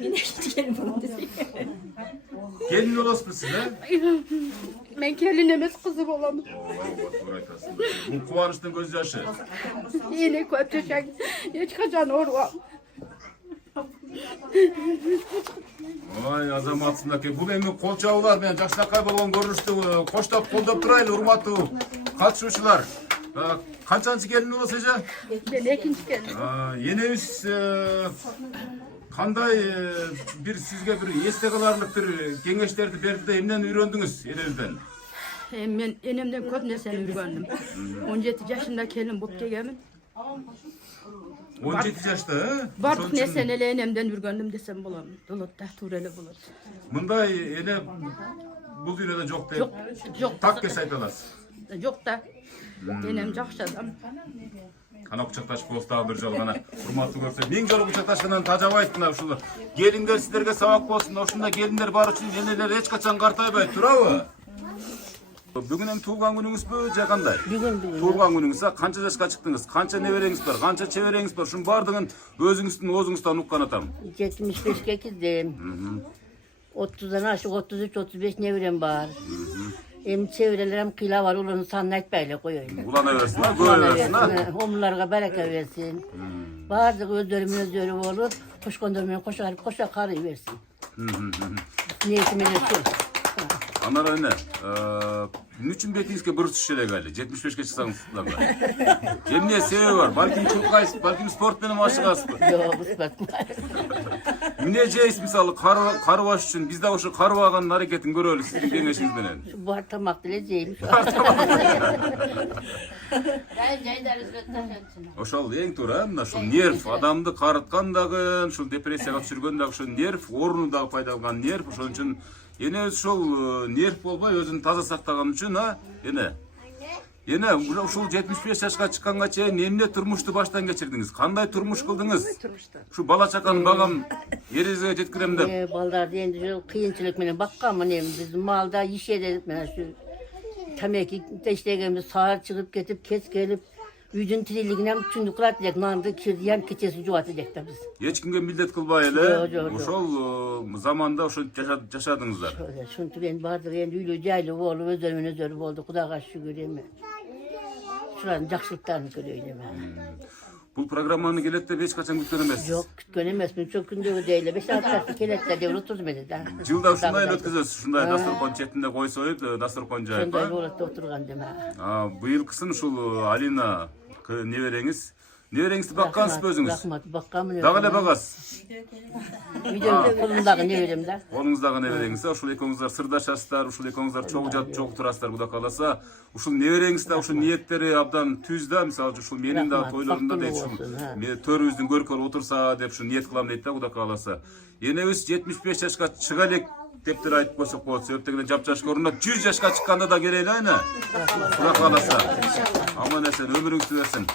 Men ikinci gelin falan desek. Gelin olasın ha? Men kelin emes kızı bolamın. Bu kuvvançtan göz yaşı. Yine kötüşek. Hiç kaçan orvam. Ay azamatsındaki bu emin kol çağılar ben Jaşnakay bolgon görüştü. Koştap koldap turaylı urmatlı katışuşular. Kaçancı gelin olasıca? Ben ikinci gelin. Yenemiz kanday bir sizge bir esте kalarlık bir kengeçlerdi berdi de emden öğrendiniz elinizden. Men enemden köp nerseni ürgöndüm. 17 yaşında kelin bulup kelgemin. 17 yaşta ha? Bardık nerseni ele enemden ürgöndüm desem bolamın. Dolutta tureli bulut. Mınday ele bu dünyada yok deyip Yok. tak kes aytalas. Yok da. Enem жақсы адам. Ana kucaktaşıp olsa bir жалғана. Hurmatlı görse. Мен жолы kucaktaşkından tacaba ayttılar şular. Gelinler sizlerge sabak bolsun. Oşunda gelinler bar üçün eneler hiç kaçan kartaybay turabı. Bugün hem tuğgan günüңüz bö je kanday? Bugün Tuğgan günüңüz kança jaşka çıktınız? Kança nebereňiz bar? Kança çebereňiz bar? Şun bardığın özüňizden ozuňuzdan ukkan atam. 75'e gittim. 30'dan aşık 33-35 nevrem var. Hem çevrelerim kıyla var, olanı sanına etmeyle koyuyorum. Ulana versin ha, göğe versin ha. Onlara bereket versin. Bazı özleri olup, kuş kondurmaya koşa karı versin. Niyetime de şu. Anara ne? Niçin betinizke bir şişele geldi? 75'e çıksanız tutlarlar. Emniye sebebi var. Balkim çok kays, balkim sport benim aşık aslı. Yok, ıslatma. Mineceğiz misalı karvaş için biz de o şu karvaganın hareketini görüyoruz sizin kengeşiniz menen. Şu bartamak dileceğim. Oşal en tura mına şu nerv adamdı karıtkandagın, şu depressiyaga düşürgöndagi şu nerv ornundagy payda bolgan nerv ошон үчүн ene uşul nerv bolbay özүн таза сактаган үчүн ha ene. Ene uşul 75 yaşka çıkkanга чейин эмне турмушту баштан кечирдиңиz? Кандай турмуш кылдыңыз? Şu bala çakan bagam yerinize jetkirem dep. Baldarda endi kıyınçılık menen bakkanmın endi biz malda iş ededik menen şu temeki işlegemiz sahar çıkıp ketip kes gelip Üydün tiriliginem çündüklat dek nandı kirdiyem keçesi juvatı dekte biz. Hiç kimge millet kılbay ele. Yok. Uşol zamanda uşol yaşadыңızlar. Şuntu ben bardık endi üylü caylı oğlu özörü oldu. Kudağa şükür eme. Şuranın jakşılıklarını görüyorum. Bu programmanı gelet de hiç kaçan gütkön emes. Yok kütkön emes. Ben çok günde ödeyle. 5 hafta keletler devre oturdum dedi. Жылда ушундай өткөзөсүз. Ушундай дасторкон четинде кой союп, дасторкон жайып. Şunday olatda oturgan deme. Быйылкысын ушул Алина небереңиз. Небереңизди баккансызбы өзүңүз? Rahmat bakkamın. Дагы эле багасыз. Videomda kolumdaki ne vereyim de. Колуңуздагы небереңиз, ушул экөөңүздөр сырдашасыздар, ушул экөөңүздөр чогуу жатып чогуу турасыздар, кудай кааласа. Ушул небереңиз да ушул ниеттери абдан түз да, мисалы үчүн ушул менин да тойлорумда дейт ушул төрүбүздүн көркөлүп отурса деп ушул ниет кылам дейт да, кудай кааласа. Энебиз 75 жашка чыга элек дептер айтып койсок болот. Себептегенде жапжашка орунда 100 жашка чыкканда да келели айна. Кудай кааласа. Аман эсен өмүрүңүздү берсин.